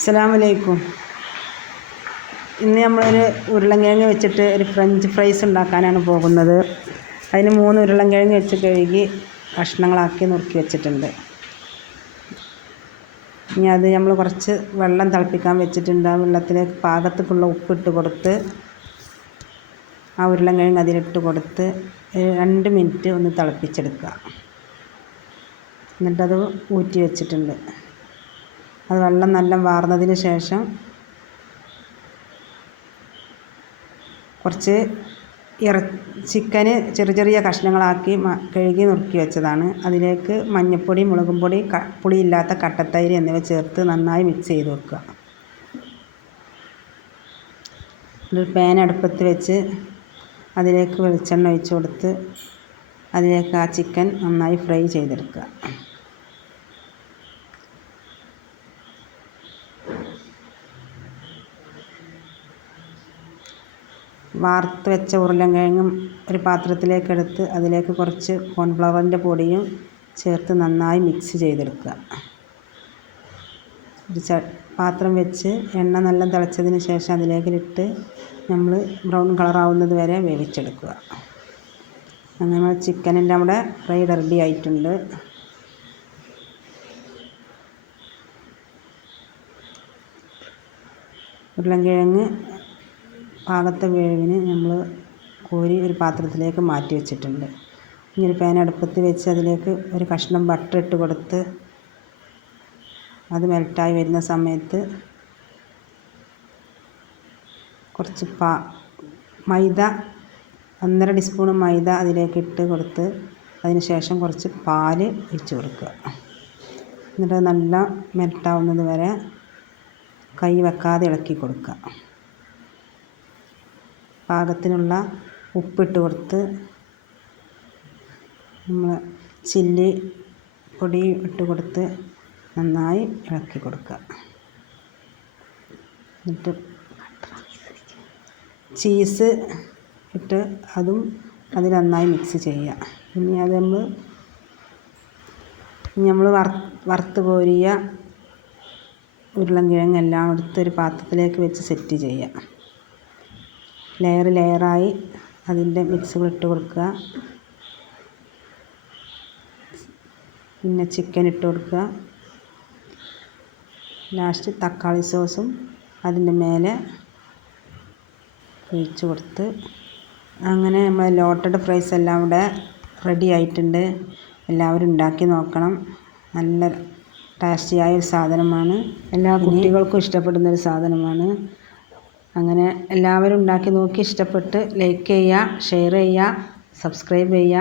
അസ്സലാമു അലൈക്കും. ഇന്ന് നമ്മളൊരു ഉരുളൻകിഴങ്ങ് വെച്ചിട്ട് ഒരു ഫ്രഞ്ച് ഫ്രൈസ് ഉണ്ടാക്കാനാണ് പോകുന്നത്. അതിന് 3 ഉരുളൻകിഴങ്ങ് വെച്ച് കഴുകി കഷ്ണങ്ങളാക്കി നുറുക്കി വെച്ചിട്ടുണ്ട്. ഇനി അത് നമ്മൾ കുറച്ച് വെള്ളം തിളപ്പിക്കാൻ വെച്ചിട്ടുണ്ട്. ആ വെള്ളത്തിലേക്ക് പാകത്തിനുള്ള ഉപ്പിട്ട് കൊടുത്ത് ആ ഉരുളൻകിഴങ്ങ് അതിലിട്ട് കൊടുത്ത് 2 മിനിറ്റ് ഒന്ന് തിളപ്പിച്ചെടുക്കുക. എന്നിട്ടത് ഊറ്റി വെച്ചിട്ടുണ്ട്. അത് വെള്ളം നല്ല വാർന്നതിന് ശേഷം കുറച്ച് ചിക്കന് ചെറിയ ചെറിയ കഷ്ണങ്ങളാക്കി കഴുകി നുറുക്കി വെച്ചതാണ്. അതിലേക്ക് മഞ്ഞൾപ്പൊടി, മുളകും പൊടി, പുളിയില്ലാത്ത കട്ടത്തൈര് എന്നിവ ചേർത്ത് നന്നായി മിക്സ് ചെയ്ത് വെക്കുക. ഒരു പാൻ അടുപ്പത്ത് വെച്ച് അതിലേക്ക് വെളിച്ചെണ്ണ ഒഴിച്ച് കൊടുത്ത് അതിലേക്ക് ആ ചിക്കൻ നന്നായി ഫ്രൈ ചെയ്തെടുക്കുക. വാർത്ത് വെച്ച ഉരുളൻകിഴങ്ങും ഒരു പാത്രത്തിലേക്ക് എടുത്ത് അതിലേക്ക് കുറച്ച് കോൺഫ്ലവറിൻ്റെ പൊടിയും ചേർത്ത് നന്നായി മിക്സ് ചെയ്തെടുക്കുക. ഒരു പാത്രം വെച്ച് എണ്ണ നല്ല തിളച്ചതിന് ശേഷം അതിലേക്കിട്ട് നമ്മൾ ബ്രൗൺ കളറാവുന്നത് വരെ വേവിച്ചെടുക്കുക. അങ്ങനെ ചിക്കനിൻ്റെ നമ്മുടെ ഫ്രൈ റെഡി ആയിട്ടുണ്ട്. ഉരുളൻകിഴങ്ങ് പാകത്തെ വേവിന് നമ്മൾ കോരി ഒരു പാത്രത്തിലേക്ക് മാറ്റി വെച്ചിട്ടുണ്ട്. ഇനി ഒരു പാൻ അടുപ്പത്ത് വെച്ച് അതിലേക്ക് ഒരു കഷ്ണം ബട്ടർ ഇട്ട് കൊടുത്ത് അത് മെൽറ്റായി വരുന്ന സമയത്ത് കുറച്ച് മൈദ 1.5 ടീസ്പൂൺ മൈദ അതിലേക്ക് ഇട്ട് കൊടുത്ത് അതിന് ശേഷം കുറച്ച് പാൽ ഒഴിച്ച് കൊടുക്കുക. എന്നിട്ട് നല്ല മെൽറ്റാവുന്നത് വരെ കൈ വെക്കാതെ ഇളക്കി കൊടുക്കുക. പാകത്തിനുള്ള ഉപ്പിട്ട് കൊടുത്ത് നമ്മൾ ചില്ലി പൊടി ഇട്ട് കൊടുത്ത് നന്നായി ഇളക്കി കൊടുക്കുക. എന്നിട്ട് ചീസ് ഇട്ട് അതും അതിൽ നന്നായി മിക്സ് ചെയ്യുക. ഇനി അത് നമ്മൾ വറുത്ത് കോരിയ ഉരുളൻകിഴങ്ങെല്ലാം എടുത്തൊരു പാത്രത്തിലേക്ക് വെച്ച് സെറ്റ് ചെയ്യുക. ലെയറായി അതിൻ്റെ മിക്സുകൾ ഇട്ട് കൊടുക്കുക. പിന്നെ ചിക്കൻ ഇട്ട് കൊടുക്കുക. ലാസ്റ്റ് തക്കാളി സോസും അതിൻ്റെ മേലെ ഒഴിച്ച് കൊടുത്ത് അങ്ങനെ നമ്മൾ ലോട്ടഡ് ഫ്രൈസ് എല്ലാം ഇവിടെ റെഡി ആയിട്ടുണ്ട്. എല്ലാവരും ഉണ്ടാക്കി നോക്കണം. നല്ല ടേസ്റ്റിയായ ഒരു സാധനമാണ്. എല്ലാ കുട്ടികൾക്കും ഇഷ്ടപ്പെടുന്നൊരു സാധനമാണ്. അങ്ങനെ എല്ലാവരും ഉണ്ടാക്കി നോക്കി ഇഷ്ടപ്പെട്ട് ലൈക്ക് ചെയ്യുക, ഷെയർ ചെയ്യുക, സബ്സ്ക്രൈബ് ചെയ്യുക.